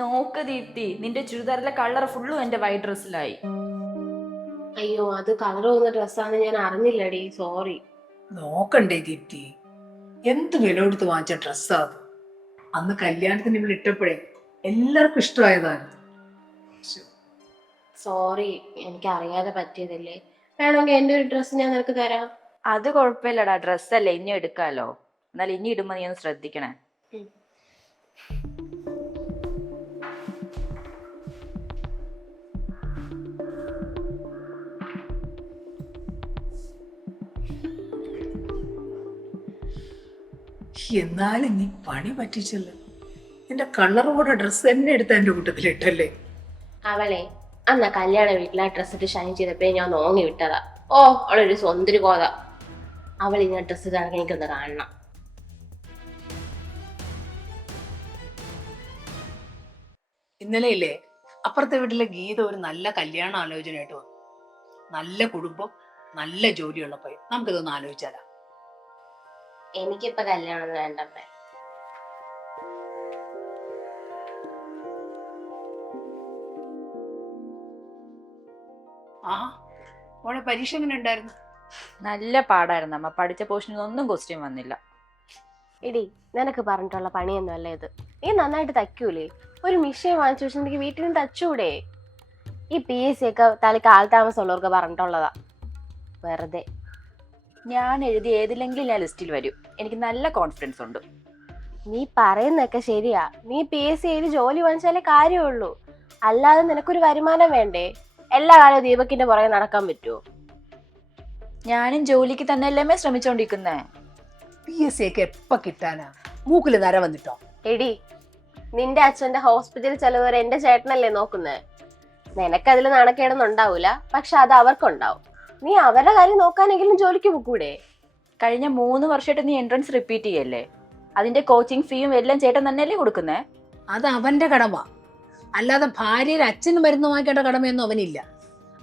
നോക്ക് ദീപ്തി, നിന്റെ ചുരിദാറിലെ കളർ ഫുള്ളും എന്റെ വൈറ്റ് ഡ്രസ്സിലായി. അയ്യോ, അത് കളർ പോകുന്ന ഡ്രസ്സാന്ന് ഞാൻ അറിഞ്ഞില്ലടി, സോറി. നോക്കണ്ടേ ദീപ്തി, എന്ത് വില കൊടുത്ത് വാങ്ങിച്ച ഡ്രസ്സാ അത്. അന്ന് കല്യാണത്തിന് ഇവിടെ ഇട്ടപ്പോഴേ എല്ലാവർക്കും ഇഷ്ടമായതാണ്. സോറി, എനിക്ക് അറിയാതെ പറ്റിയതല്ലേ. വേണമെങ്കിൽ എന്റെ ഒരു ഡ്രസ്സ് ഞാൻ നിനക്ക് തരാം. അത് കുഴപ്പമില്ലടാ, ഡ്രസ്സല്ലേ, ഇനി എടുക്കാലോ. എന്നാൽ ഇനി ഇടുമ്പോ നീ ഒന്ന് ശ്രദ്ധിക്കണേ. ഉം. എന്നാലും നീ പണി പറ്റിച്ചല്ലോ. നിന്റെ കളർ കൂടെ ഡ്രസ്സ് തന്നെ എടുത്ത എന്റെ കൂട്ടത്തിലിട്ടല്ലേ. അവളെ അന്ന് കല്യാണ വീട്ടിൽ ആ ഡ്രസ്സ് ഇട്ട് ഷൈൻ ചെയ്തപ്പോഴേ ഞാൻ നോങ്ങി വിട്ടതാ. ഓ, അവളൊരു സ്വന്തരി കോത. അവൾ ഇങ്ങനെ ഡ്രസ്സ് ഇതാണെങ്കിൽ എനിക്കൊന്ന് കാണണം. ഇന്നലെ ഇല്ലേ അപ്പുറത്തെ വീട്ടിലെ ഗീത ഒരു നല്ല കല്യാണ ആലോചനയായിട്ട് വന്നു. നല്ല കുടുംബം, നല്ല ജോലിയുള്ളപ്പോ നമുക്കിതൊന്ന് ആലോചിച്ചാലാ. എനിക്കിപ്പോ കല്യാണം വേണ്ടപ്പേ. ആ മോളെ പരീക്ഷ എങ്ങനെ ഉണ്ടായിരുന്നു? നല്ല പാടായിരുന്നു അമ്മ, പഠിച്ച പോർഷനിൽ ഒന്നും ക്വസ്റ്റ്യൻ വന്നില്ല. എടി, നിനക്ക് പറഞ്ഞിട്ടുള്ള പണിയൊന്നും അല്ല ഇത്. നീ നന്നായിട്ട് തയ്ക്കൂലേ? ഒരു മിഷീൻ വാങ്ങിച്ചു വെച്ചിട്ടുണ്ടെങ്കിൽ വീട്ടിൽ നിന്ന് തച്ചൂടെ? ഈ PSC ഒക്കെ തലക്ക് ആൾതാമസമുള്ളവർക്ക് പറഞ്ഞിട്ടുള്ളതാ, വെറുതെ. ഞാൻ എഴുതി ഏതിലെങ്കിലും ഞാൻ ലിസ്റ്റിൽ വരും, എനിക്ക് നല്ല കോൺഫിഡൻസ് ഉണ്ട്. നീ പറയുന്നൊക്കെ ശരിയാ. നീ PSC എഴുതി ജോലി വാങ്ങിച്ചാലേ കാര്യമുള്ളൂ. അല്ലാതെ നിനക്കൊരു വരുമാനം വേണ്ടേ? എല്ലാ കാലവും ദീപക്കിന്റെ പുറകെ നടക്കാൻ പറ്റുമോ? ഞാനും ജോലിക്ക് തന്നെ അല്ലേ ശ്രമിച്ചോണ്ടിരിക്കുന്നേ. PSC ഒക്കെ എപ്പ കിട്ടാനാ? മൂക്കില് നര വന്നിട്ടോ? എടി, നിന്റെ അച്ഛന്റെ ഹോസ്പിറ്റൽ ചെലവ് വരെ എന്റെ ചേട്ടനല്ലേ നോക്കുന്നേ. നിനക്കതിൽ നാണക്കേടൊന്നും ഉണ്ടാവൂല, പക്ഷെ അത് അവർക്കുണ്ടാവും. നീ അവരുടെ കാര്യം നോക്കാനെങ്കിലും ജോലിക്ക് പോക്കൂടെ? കഴിഞ്ഞ 3 വർഷമായിട്ട് നീ എൻട്രൻസ് റിപ്പീറ്റ് ചെയ്യല്ലേ, അതിന്റെ കോച്ചിങ് ഫീയും എല്ലാം ചേട്ടൻ തന്നെയല്ലേ കൊടുക്കുന്നേ. അത് അവന്റെ കടമ, അല്ലാതെ ഭാര്യയുടെ അച്ഛന് മരുന്ന് വാങ്ങിക്കേണ്ട കടമയൊന്നും അവനില്ല.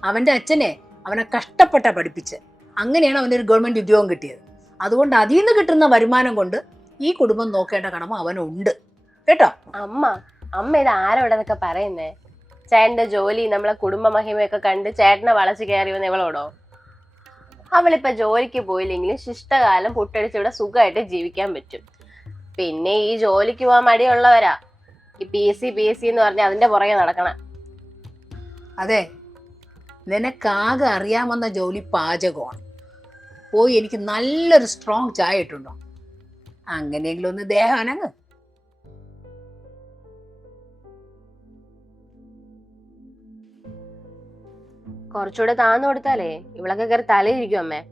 അവന്റെ അച്ഛനെ അവനെ കഷ്ടപ്പെട്ട പഠിപ്പിച്ച്, അങ്ങനെയാണ് അവനൊരു ഗവൺമെന്റ് ഉദ്യോഗം കിട്ടിയത്. അതുകൊണ്ട് അതിൽ നിന്ന് കിട്ടുന്ന വരുമാനം കൊണ്ട് ഈ കുടുംബം നോക്കേണ്ട കടമ അവനുണ്ട് കേട്ടോ. അമ്മ ഇത് ആരോടെ എന്നൊക്കെ പറയുന്നേ? ചേട്ടന്റെ ജോലി നമ്മളെ കുടുംബ മഹിമയൊക്കെ കണ്ട് ചേട്ടനെ വളച്ചു കയറി വന്ന് ഇവളോടോ? അവളിപ്പോ ജോലിക്ക് പോയില്ലെങ്കിലും ശിഷ്ടകാലം പുട്ടടിച്ച് ഇവിടെ സുഖമായിട്ട് ജീവിക്കാൻ പറ്റും. പിന്നെ ഈ ജോലിക്ക് പോകാൻ മടിയുള്ളവരാ ഈ PSC എന്ന് പറഞ്ഞ അതിന്റെ പുറകെ നടക്കണം. അതെ, നിനക്കാകെ അറിയാമെന്ന ജോലി പാചകമാണ്. പോയി എനിക്ക് നല്ലൊരു സ്ട്രോങ് ചായ ഇട്ടുണ്ടോ, അങ്ങനെയെങ്കിലും ഒന്ന് ദേഹം അനങ്ങ്. കുറച്ചുകൂടെ താന്നു കൊടുത്താലേ ഇവളൊക്കെ കയറി തലയിരിക്കും അമ്മേ.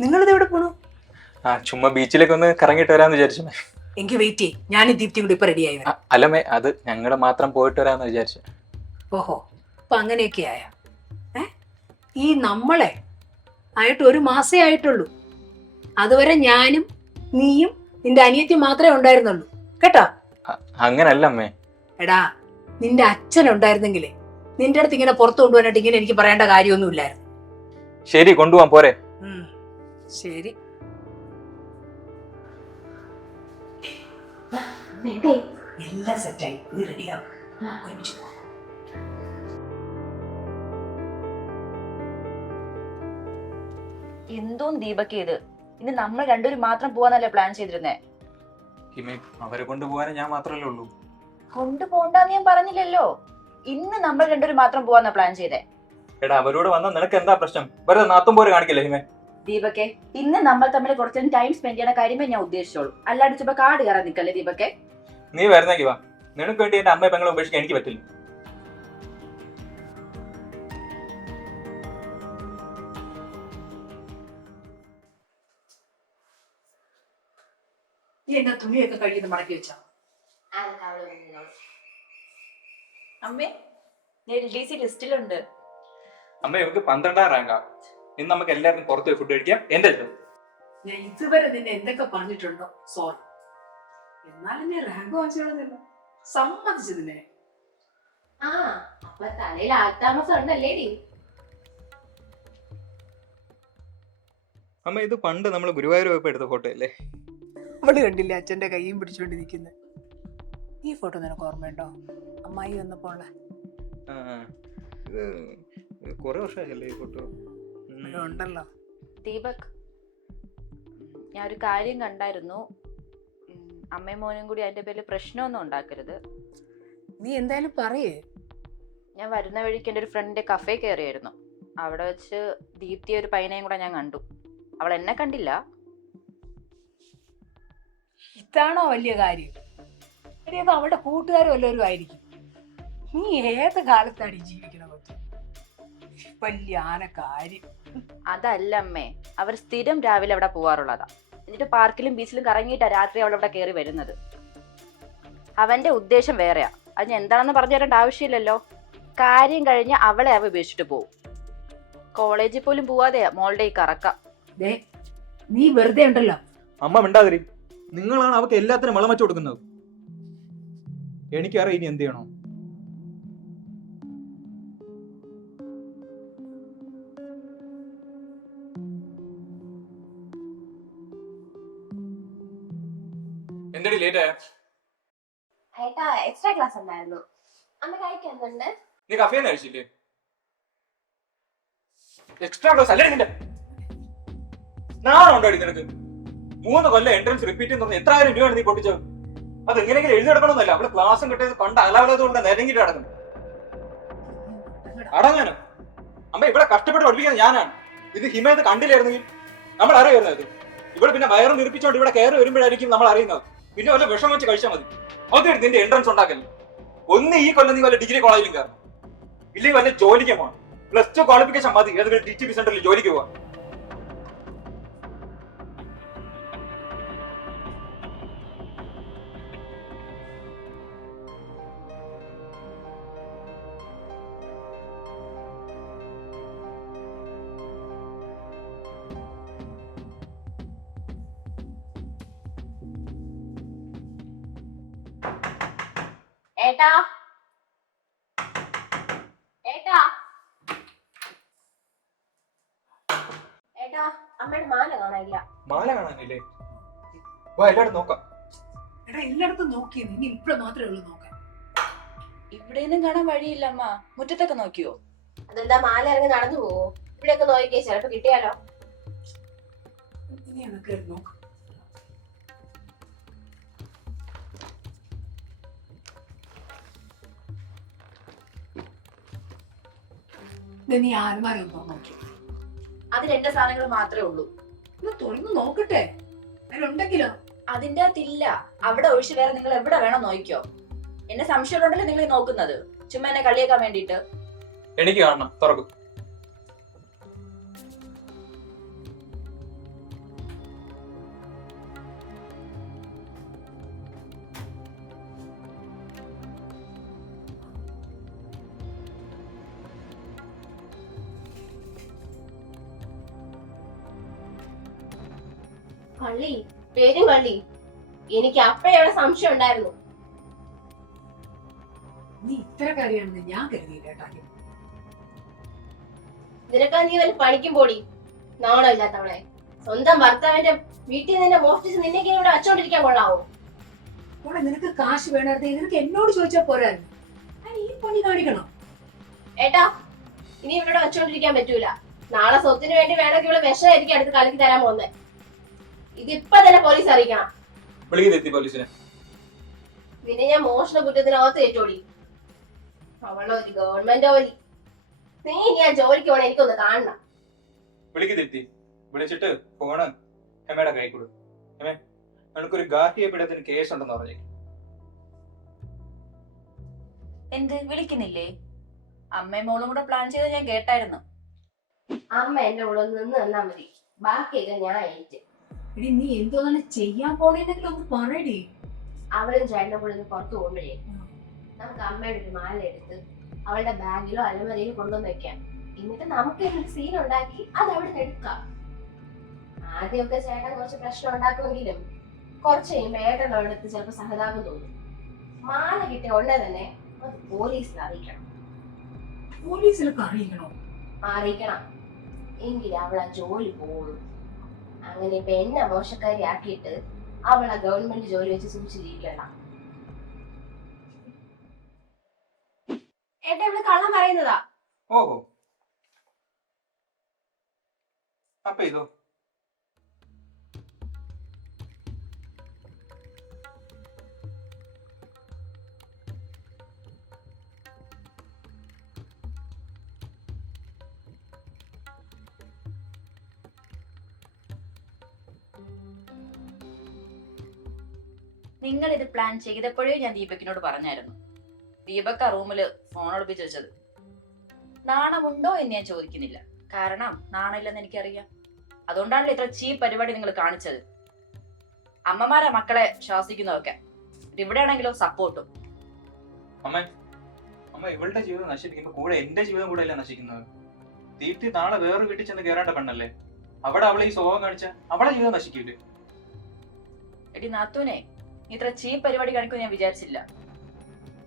നിങ്ങളിത് എവിടെ പോണു? ചുമ്മാ ബീച്ചിലേക്ക് ഒന്ന് കറങ്ങിട്ട് വരാന്ന് വിചാരിച്ചു. എനിക്ക് വെയിറ്റ് ചെയ്യ്, ഞാൻ ദീപ്തി കൂടി ഇപ്പൊ റെഡിയായി വരാം. അല്ലമ്മേ, അത് ഞങ്ങള് മാത്രം പോയിട്ട് വരാന്ന് വിചാരിച്ചു. ഓഹോ, അപ്പൊ അങ്ങനെയൊക്കെ ആയ ഈ നമ്മളെ ആയിട്ട് 1 മാസേ ആയിട്ടുള്ളൂ. അതുവരെ ഞാനും നീയും നിന്റെ അനിയത്തി മാത്രമേ ഉണ്ടായിരുന്നുള്ളൂ കേട്ടോ. അങ്ങനല്ല അമ്മേ. എടാ, നിന്റെ അച്ഛൻ ഉണ്ടായിരുന്നെങ്കിലേ നിന്റെ അടുത്ത് ഇങ്ങനെ പുറത്തു കൊണ്ടുപോകാനായിട്ട് ഇങ്ങനെ എനിക്ക് പറയേണ്ട കാര്യമൊന്നും ഇല്ലായിരുന്നു. ശരി, കൊണ്ടുപോവാൻ പോരെ? ശരി. എല്ലാം സെറ്റായി, നീ റെഡിയാവും. എന്തോ ദീപക്ക് ഇത്, ഇനി നമ്മൾ രണ്ടുപേരും മാത്രം പോവാന്നല്ലേ പ്ലാൻ ചെയ്തിരുന്നേ. അവരെ കൊണ്ടുപോകാൻ ഞാൻ മാത്രമല്ലേ ഉള്ളൂ. കൊണ്ടുപോകണ്ടെന്ന് ഞാൻ പറഞ്ഞില്ലല്ലോ. ഇന്ന് നമ്മൾ രണ്ടുപേരും മാത്രം പോവാന്നാ പ്ലാൻ ചെയ്തേ. എടാ, അവരോട് വന്നാൽ നിനക്ക് എന്താ പ്രശ്നം? വെറുതെ നാത്തും പോരെ കാണിക്കില്ലേ ഹിമേ? ദീപക്കെ ഇന്ന് നമ്മൾ തമ്മിൽ കുറച്ച് ടൈം സ്പെൻഡ് ചെയ്യണ കാര്യമേ ഞാൻ ഉദ്ദേശിച്ചോളൂ. അല്ലാണ്ട് ചുമ്മാ കാട് കയറാൻ നിൽക്കല്ലേ ദീപക്കെ. നീ വരുന്നെങ്കിൽ വാ. നിനക്ക് വേണ്ടി എന്റെ അമ്മയെ പെങ്ങളെ ഉപേക്ഷിക്കാൻ എനിക്ക് പറ്റില്ല. നീ എന്നാ തുണിയൊക്കെ കഴിയുന്ന മടക്കി വെച്ചാ? അമ്മേ LDC ലിസ്റ്റിലുണ്ട്. അമ്മ ഇവർക്ക് 12ാം റാങ്കാ. ഇന്ന് നമുക്ക് എല്ലാവർക്കും പുറത്ത് പോയി ഫുഡ് കഴിക്കാം. എന്റെ ഇഷ്ടം. ഞാൻ ഇതുവരെ നിന്നെ എന്തൊക്കെ പറഞ്ഞിട്ടുണ്ടോ? സോറി. എന്നാലും ഞാൻ റാങ്ക് വാങ്ങിച്ചോളന്നല്ലോ. സമ്മതിച്ചു നിന്നെ. ആ അപ്പൊ തലയിൽ ആൾത്താമസം ഉണ്ടല്ലേ ഡി? അമ്മ ഇത് പണ്ട് നമ്മൾ ഗുരുവായൂർ പോയപ്പോ എടുത്ത ഫോട്ടോ അല്ലേ? അവള് കണ്ടില്ലേ അച്ഛന്റെ കൈയും പിടിച്ചോണ്ട് നിൽക്കുന്നത്? ഈ ഫോട്ടോ നിനക്ക് ഓർമ്മയുണ്ടോ? അമ്മായി വന്നപ്പോ ഉള്ള. ഇത് കുറെ വർഷമായല്ലേ ഈ ഫോട്ടോ? ഉണ്ടല്ലോ. ദീപക്, ഞാൻ ഒരു കാര്യം കണ്ടായിരുന്നു. അമ്മയും മോനും കൂടി അതിന്റെ പേരിൽ പ്രശ്നമൊന്നും ഉണ്ടാക്കരുത്. നീ എന്തായാലും പറയേ. ഞാൻ വരുന്ന വഴിക്ക് എൻ്റെ ഒരു ഫ്രണ്ടിന്റെ കഫേ കയറിയായിരുന്നു. അവിടെ വെച്ച് ദീപ്തി ഒരു പയ്യനെയും കൂടെ ഞാൻ കണ്ടു. അവൾ എന്നെ കണ്ടില്ല. ഇതാണോ വലിയ കാര്യം? എടി അത് അവളുടെ കൂട്ടുകാരും വല്ലവരും ആയിരിക്കും. നീ ഏത് കാലത്താണ് ജീവിക്കണ പറ്റി? വലിയ ആന കാര്യം. അതല്ല അമ്മേ, അവർ സ്ഥിരം രാവിലെ അവിടെ പോവാറുള്ളതാ. എന്നിട്ട് പാർക്കിലും ബീച്ചിലും കറങ്ങിയിട്ടാ രാത്രി അവൾ അവിടെ കയറി വരുന്നത്. അവന്റെ ഉദ്ദേശം വേറെയാ. അത് ഞാൻ എന്താണെന്ന് പറഞ്ഞു തരേണ്ട ആവശ്യമില്ലല്ലോ. കാര്യം കഴിഞ്ഞ് അവളെ അവ ഉപേക്ഷിച്ചിട്ട് പോവും. കോളേജിൽ പോലും പോവാതെയാ മോളുടെ ഈ കറക്കം. നീ വെറുതെ ഉണ്ടല്ലോ. അമ്മ മിണ്ടാതിരി. നിങ്ങളാണ് അവർക്ക് എല്ലാത്തിനും വളം വെച്ചു കൊടുക്കുന്നത്. എനിക്കറിയാം ഇനി എന്ത് ചെയ്യണോ. എന്തടി ലേറ്റ് ആയ? ഏട്ടാ എക്സ്ട്രാ ക്ലാസ് ഉണ്ടായിരുന്നു. അമ്മ കഴിക്കുന്നുണ്ട്. നീ കഫേ കഴിച്ചില്ലേ? എക്സ്ട്രാ ക്ലാസ് അല്ലേ നിന്റെ? നാണുണ്ടോ നിനക്ക്? 3 കൊല്ലം എൻട്രൻസ് റിപ്പീറ്റ് എന്ന് പറഞ്ഞാൽ 1000 രൂപയാണ് നീ പൊട്ടിച്ചത്. അത് എങ്ങനെയെങ്കിലും എഴുതിയെടുക്കണമെന്നല്ല. അവിടെ ക്ലാസ്സും കിട്ടിയത് കണ്ട് അലവലതുകൊണ്ട് നിരങ്ങിട്ട് അടങ്ങും. അടങ്ങാനോ? അമ്മ ഇവിടെ കഷ്ടപ്പെട്ട് പഠിപ്പിക്കുന്നത് ഞാനാണ്. ഇത് ഹിമയത്ത് കണ്ടില്ലായിരുന്നെങ്കിൽ നമ്മൾ അറിയായിരുന്നത്. ഇവിടെ പിന്നെ വയറ് നിർപ്പിച്ചോണ്ട് ഇവിടെ കയറി വരുമ്പോഴായിരിക്കും നമ്മൾ അറിയുന്നത്. പിന്നെ വല്ല വിഷം വെച്ച് കഴിച്ചാൽ മതി. അതൊരു നിന്റെ എൻട്രൻസ് ഉണ്ടാക്കല്ലേ. ഒന്ന് ഈ കൊല്ലം നീ വല്ല ഡിഗ്രി കോളേജിലും കയറണം. ഇല്ലെങ്കിൽ വല്ല ജോലിക്ക് പോകണം. +2 ക്വാളിഫിക്കേഷൻ മതി ഏതൊരു DTP സെന്ററിൽ ജോലിക്ക് പോവാൻ. ഏട്ടാ ഏട്ടാ ഏട്ടാ അമ്മയുടെ മാല കാണാനില്ല. മാല കാണാനില്ലേ? എല്ലായിടും നോക്കാം. എടാ എല്ലായിടത്തും നോക്കിയത്. ഇനി ഇവിടെ മാത്രമേ ഉള്ളൂ നോക്കാൻ. ഇവിടെയൊന്നും കാണാൻ വഴിയില്ല അമ്മ. മുറ്റത്തൊക്കെ നോക്കിയോ? അതെന്താ മാല ഇറങ്ങി നടന്നു പോവോ? ഇവിടെയൊക്കെ നോക്കിയേ, ചിലപ്പോ കിട്ടിയാലോ. ഇനി അതൊക്കെ നോക്കാം. നീ ആൽമാരൊന്നും നോക്കി. അതിൽ എന്റെ സാധനങ്ങൾ മാത്രമേ ഉള്ളൂ. ഒന്ന് തുറന്ന് നോക്കട്ടെ. അതിലുണ്ടെങ്കിലോ? അതിന്റെ അകത്തില്ല. അവിടെ ഒഴിച്ച് വേറെ നിങ്ങൾ എവിടെ വേണോ നോക്കിക്കോ. എന്നെ സംശയമുണ്ടല്ലോ നിങ്ങൾ നോക്കുന്നത്. ചുമ്മാ എന്നെ കളിയാക്കാൻ വേണ്ടിട്ട്. എനിക്ക് കാണണം. തുറക്കും. കള്ളി, പേരും കള്ളി. എനിക്ക് അപ്പഴേ അവിടെ സംശയം ഉണ്ടായിരുന്നു. നീ ഇത്തരക്കാരിയാണെന്ന് ഞാൻ കരുതിയില്ല കേട്ടാ. നിനക്കാ നീ വല്ല പണിക്കും പോടി. നാണോ ഇല്ലാത്തവളെ. സ്വന്തം ഭർത്താവിന്റെ വീട്ടിൽ നിന്നെ മോഷ്ടിച്ച് നിന്നെയൊക്കെ ഇവിടെ വച്ചോണ്ടിരിക്കാൻ കൊള്ളാവോ? അവിടെ നിനക്ക് കാശ് വേണമായിരുന്നു. നിനക്ക് എന്നോട് ചോദിച്ചാൽ പോരായിരുന്നു. ഈ പണി കാണിക്കണം. ഏട്ടാ ഇനി ഇവിടെ വച്ചോണ്ടിരിക്കാൻ പറ്റൂല. നാളെ സ്വത്തിന് വേണ്ടി വേണമെങ്കിൽ ഇവിടെ വിഷമായിരിക്കും അടുത്ത് കലക്കി തരാൻ പോകുന്നത്. ഇതിപ്പോ തന്നെ പോലീസ് അറിയിക്കണം. വിളിക്കുന്നെത്തി പോലീസിനെ. പിന്നെ ഞാൻ മോഷണ കുറ്റത്തിനകത്ത് ഏറ്റോടി. അവളെ ഒരു ഗവൺമെന്റ് ജോലി. നീ ഞാൻ ജോലിക്ക് പോണേ എനിക്കൊന്ന് കാണണം. വിളിക്കുന്നെത്തി. വിളിച്ചിട്ട് ഫോണ് ഹെമയുടെ കൈ കൊടു. ഹെമേ, നിനക്കൊരു ഗാർഹിക പീഡനത്തിന് കേസ് ഉണ്ടെന്ന് പറഞ്ഞു. എന്ത് വിളിക്കുന്നില്ലേ? അമ്മയും മോളും കൂടെ പ്ലാൻ ചെയ്ത് ഞാൻ കേട്ടായിരുന്നു. അമ്മ എന്റെ കൂടെ ഒന്ന് നിന്ന് തന്നാ മതി, ബാക്കിയൊക്കെ ഞാൻ ഏറ്റ്. എടി നീ എന്തോന്നാണ് ചെയ്യാൻ പോണേന്നെങ്കിലും ഒന്ന് പറയടി. അവളും ചേട്ടന്റെ കൂടെ ഒന്ന് പുറത്തു പോകുമ്പോഴേ നമുക്ക് അമ്മയുടെ ഒരു മാല എടുത്ത് അവളുടെ ബാഗിലോ അലമരയിലോ കൊണ്ടുവന്ന് വെക്കാം. എന്നിട്ട് നമുക്ക് ഒരു സീൻ ഉണ്ടാക്കി അത് അവിടെ നിന്ന് എടുക്കാം. ആദ്യമൊക്കെ ചേട്ടൻ കുറച്ച് പ്രശ്നം ഉണ്ടാക്കുമെങ്കിലും കുറച്ച് കഴിയുമ്പോൾ ഏട്ടനോട് അടുത്ത് ചിലപ്പോൾ സഹതാപം തോന്നും. മാല കിട്ടിയ ഉടനെ തന്നെ അത് പോലീസിൽ അറിയിക്കണം. പോലീസിലൊക്കെ അറിയിക്കണോ? അറിയിക്കണം, എങ്കിൽ അവൾ ആ ജോലി പോകുള്ളൂ. അങ്ങനെ ഇപ്പൊ എന്നെ മോശക്കാരി ആക്കിയിട്ട് അവൾ ആ ഗവൺമെന്റ് ജോലി വെച്ച് സൂക്ഷിച്ചിരിക്കണം. ഏട്ടാ ഇവിടെ കള്ളം പറയുന്നതാ. ഓഹോ, അപ്പൊ ഇതോ? നിങ്ങൾ ഇത് പ്ലാൻ ചെയ്തപ്പോഴേ ഞാൻ ദീപകിനോട് പറഞ്ഞായിരുന്നു. ദീപക് ആ റൂമില് ഫോൺ ഒളിപ്പിച്ച് വെച്ചത്. നാണമുണ്ടോ എന്ന് ഞാൻ ചോദിക്കുന്നില്ല, കാരണം നാണമില്ലെന്ന് എനിക്കറിയാം. അതുകൊണ്ടാണല്ലോ ഇത്ര ചീപ്പ് പരിപാടി നിങ്ങൾ കാണിച്ചത്. അമ്മമാരെ മക്കളെ ശ്വാസിക്കുന്നതൊക്കെ, ഇവിടെ ആണെങ്കിലോ സപ്പോർട്ടും. അമ്മ ഇവളുടെ ജീവിതം നശിപ്പിക്കുമ്പോ കൂടെ എന്റെ ജീവിതം കൂടെ അല്ല നശിക്കുന്നത്. ദീപ്തി നാളെ വേറെ വീട്ടിൽ ചെന്ന് കയറേണ്ട പെണ്ണല്ലേ? അവിടെ അവളെ ഈ സ്വഭാവം കാണിച്ച അവളെ ജീവിതം നശിക്കൂലേ? എടി നാത്തൂനെ, ഇത്ര ചീപ്പ് പരിപാടി കാണിക്കും ഞാൻ വിചാരിച്ചില്ല.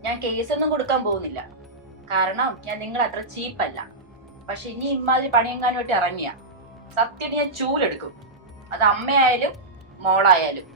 ഞാൻ കേസൊന്നും കൊടുക്കാൻ പോകുന്നില്ല, കാരണം ഞാൻ നിങ്ങൾ അത്ര ചീപ്പല്ല. പക്ഷെ ഇനി ഇമാതിരി പണിയെങ്ങാനുമായിട്ട് ഇറങ്ങിയ സത്യം ഞാൻ ചൂലെടുക്കും. അത് അമ്മയായാലും മോളായാലും.